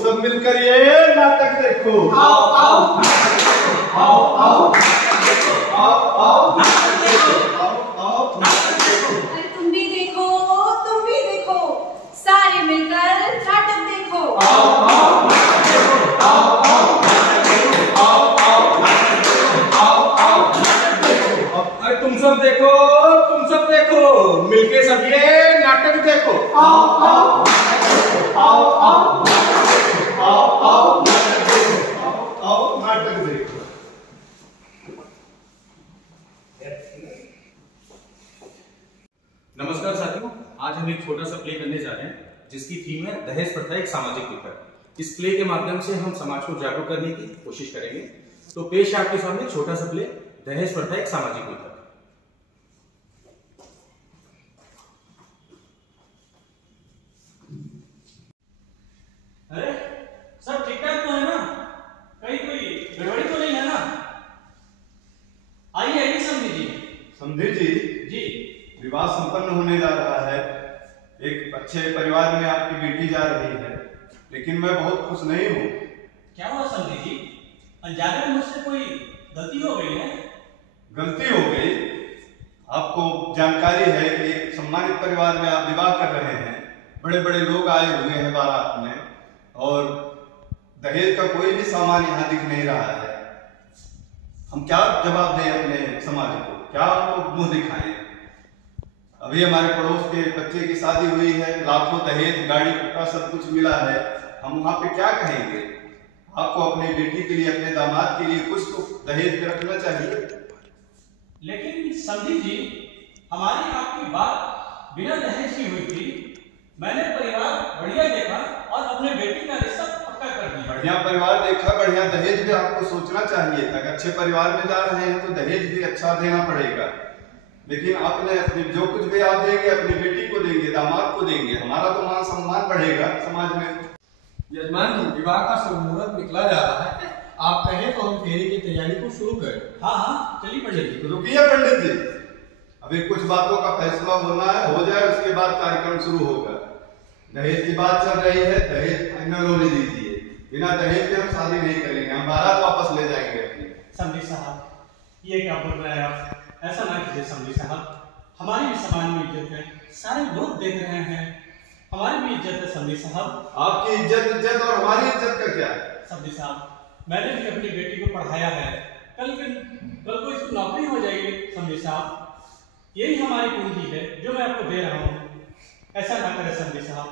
सब मिलकर ये नाटक देखो। आओ आओ आओ आओ आओ आओ अरे तुम भी देखो, सारे मिलकर नाटक देखो। आओ आओ आओ आओ आओ आओ अरे तुम सब देखो, मिलके सब ये नाटक देखो। आओ आओ आओ आओ आओ आओ आओ नाटक देखो। नमस्कार साथियों, आज हम एक छोटा सा प्ले करने जा रहे हैं जिसकी थीम है दहेज प्रथा एक सामाजिक विपद। इस प्ले के माध्यम से हम समाज को जागरूक करने की कोशिश करेंगे। तो पेश है आपके सामने छोटा सा प्ले दहेज प्रथा एक सामाजिक विपद। अरे सब ठीक ठाक तो है ना? कहीं कोई गड़बड़ी तो नहीं है ना? आइए आइए समझी जी। समझी जी, जी विवाह संपन्न होने जा रहा है। एक अच्छे परिवार में आपकी बेटी जा रही है, लेकिन मैं बहुत खुश नहीं हूँ। क्या हुआ समझी जी? अनजाने में मुझसे कोई गलती हो गई है? गलती हो गई? आपको जानकारी है कि एक सम्मानित परिवार में आप विवाह कर रहे हैं। बड़े बड़े लोग आए हुए हैं बारात में, और दहेज का कोई भी सामान यहाँ दिख नहीं रहा है। हम क्या जवाब दें अपने समाज को? क्या उनको मुंह दिखाएं? अभी हमारे पड़ोस के बच्चे की शादी हुई है, लाखों दहेज, गाड़ी का सब कुछ मिला है। हम वहां पे क्या कहेंगे? आपको अपनी बेटी के लिए, अपने दामाद के लिए कुछ तो दहेज में रखना चाहिए। लेकिन समझी जी, हमारी आपकी बात बिना दहेज की हुई थी। मैंने परिवार बढ़िया देखा और अपने बेटी का रिश्ता पक्का कर दिया। बढ़िया परिवार देखा, बढ़िया दहेज भी आपको सोचना चाहिए था। अच्छे परिवार में जा रहे हैं तो दहेज भी अच्छा देना पड़ेगा। लेकिन आपने अपनी जो कुछ भी आप देंगे अपनी बेटी को देंगे, दामाद को देंगे, हमारा तो मान सम्मान बढ़ेगा समाज में। यजमान जी, विवाह का शुभ मुहूर्त निकला जा रहा है। आप कहें तो हम फेरी की तैयारी को शुरू करें। हाँ हाँ चलिए पंडित जी। रुकिए पंडित जी, अभी कुछ बातों का फैसला होना है, हो जाए उसके बाद कार्यक्रम शुरू होगा। दहेज की बात चल रही है, दहेज फाइनल होने दीजिए। बिना दहेज के हम शादी नहीं करेंगे, हम बारात वापस ले जाएंगे अपनी। समझी साहब, ये क्या बोल रहे हैं आप? ऐसा ना कीजिए समझी साहब, हमारी भी समाज में इज्जत है, सारे लोग देख रहे हैं, हमारी भी इज्जत है समझी साहब। आपकी इज्जत और हमारी इज्जत का क्या? समझी साहब, मैंने भी अपनी बेटी को पढ़ाया है, कल को इसको नौकरी हो जाएगी समझी साहब। यही हमारी पूंजी है जो मैं आपको दे रहा हूँ, ऐसा ना करें समझी साहब।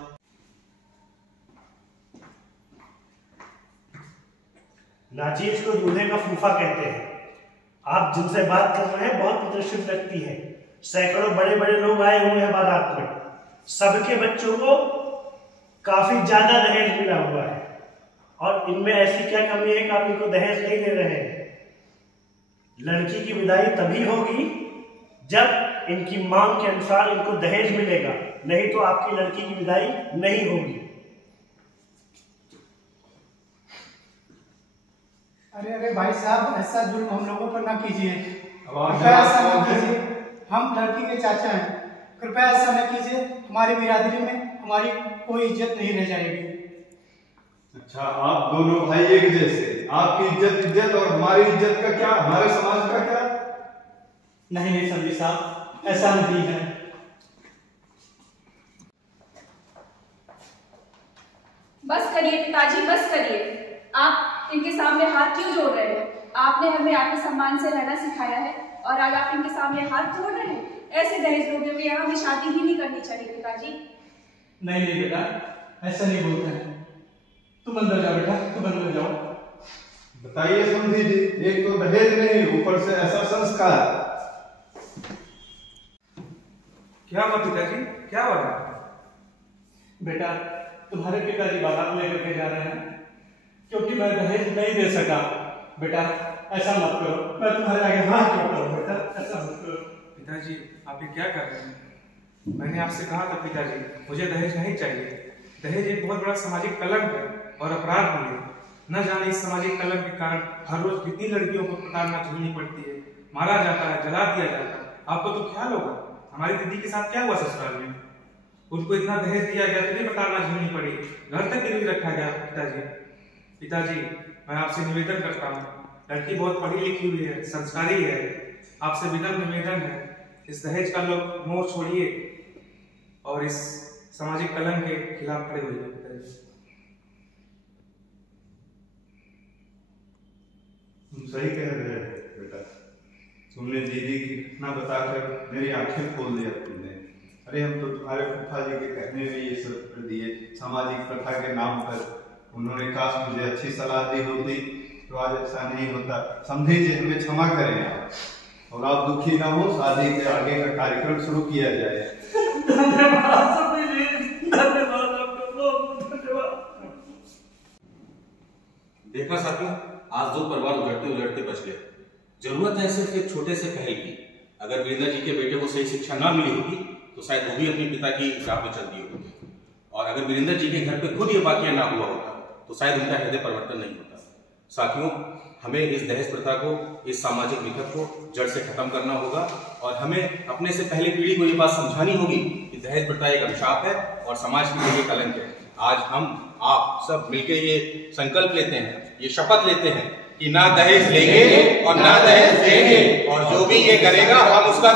नाचीज को दूल्हे का फूफा कहते हैं। आप जिनसे बात कर रहे हैं बहुत प्रतिष्ठित व्यक्ति है। सैकड़ों बड़े बड़े लोग आए हुए हैं बारात में। सबके बच्चों को काफी ज्यादा दहेज मिला हुआ है, और इनमें ऐसी क्या कमी है कि आप इनको दहेज नहीं दे रहे हैं? लड़की की विदाई तभी होगी जब इनकी मांग के अनुसार इनको दहेज मिलेगा, नहीं तो आपकी लड़की की विदाई नहीं होगी। अरे अरे भाई साहब, ऐसा जुल्म हम लोगों पर ना कीजिए। कृपया ऐसा ना कीजिए, हम लड़की के चाचा हैं। कृपया ऐसा न कीजिए, हमारी बिरादरी में हमारी कोई इज्जत नहीं रह जाएगी। अच्छा, आप दोनों भाई एक जैसे, आपकी इज्जत और हमारी इज्जत का क्या, हमारे समाज का क्या? नहीं नहीं समझी साहब, ऐसा नहीं है। बस करिए पिताजी, बस करिए। आप इनके सामने हाथ क्यों जोड़ रहे हैं? आपने हमें आत्मसम्मान से रहना सिखाया है, और आज आप इनके सामने हाथ जोड़ रहे हैं। ऐसे दहेज लोगों के यहाँ हमें शादी ही नहीं करनी चाहिए पिताजी। नहीं नहीं बेटा, ऐसा नहीं बोलते हैं। तुम अंदर जाओ बेटा, तुम अंदर जाओ। बताइए समझी जी, एक तो दहेज नहीं, ऊपर से ऐसा संस्कार। क्या हुआ पिताजी, क्या हुआ? बेटा, तुम्हारे पिताजी बारात लेकर के जा रहे हैं, क्योंकि मैं दहेज नहीं दे सका। बेटा ऐसा मत करो, मैं तुम्हारे आगे हाथ जोड़ता हूँ। बेटा ऐसा मत करो। पिताजी आप ये क्या कर रहे हैं? मैंने आपसे कहा था पिताजी, मुझे दहेज नहीं चाहिए। दहेज एक बहुत बड़ा सामाजिक कलंक है और अपराध भी है। न जाने इस सामाजिक कलंक के कारण हर रोज कितनी लड़कियों को प्रताड़ना झेलनी पड़ती है, मारा जाता है, जला दिया जाता है। आपको तो ख्याल होगा हमारी दीदी के साथ क्या हुआ ससुराल में। उनको इतना दहेज दिया गया, इतनी प्रताड़ना झेलनी पड़ी, घर तक गिरवी रखा गया। पिताजी मैं आपसे निवेदन करता हूँ, लड़की बहुत पढ़ी लिखी हुई है, संस्कारी है, आपसे विनम्र निवेदन है, इस दहेज का लोग मोह छोड़िए और इस सामाजिक कलंक के खिलाफ खड़े होइए। तुम सही कह रहे हो बेटा, तुमने दीदी की घटना बताकर मेरी आंखें खोल दिया तुमने। अरे हम तो तुम्हारे फूफा जी के कहने में ये सब कर दिए, सामाजिक प्रथा के नाम पर। उन्होंने काश मुझे अच्छी सलाह दी होती तो आज ऐसा नहीं होता। समझिए, हमें क्षमा करें आप, और आप दुखी ना हो, शादी के आगे का कार्यक्रम शुरू किया जाए। देखा साथियों, आज दो परिवार उजड़ते उजड़ते बच गए। जरूरत है सिर्फ एक छोटे से पहल की। अगर वीरेंद्र जी के बेटे को सही शिक्षा ना मिली होगी तो शायद वो भी अपने पिता की राह पे चल दिए होते, और अगर वीरेंद्र जी के घर पे खुद ये वाकया ना हुआ होता तो शायद उनका हृदय परिवर्तन नहीं होता। साथियों, हमें इस दहेज प्रथा को, इस सामाजिक विपद को जड़ से खत्म करना होगा, और हमें अपने से पहले पीढ़ी को ये बात समझानी होगी कि दहेज प्रथा एक अभिशाप है और समाज के लिए कलंक है। आज हम आप सब मिलकर ये संकल्प लेते हैं, ये शपथ लेते हैं कि ना दहेज लेंगे और ना दहेज देंगे, और जो भी ये करेगा हम उसका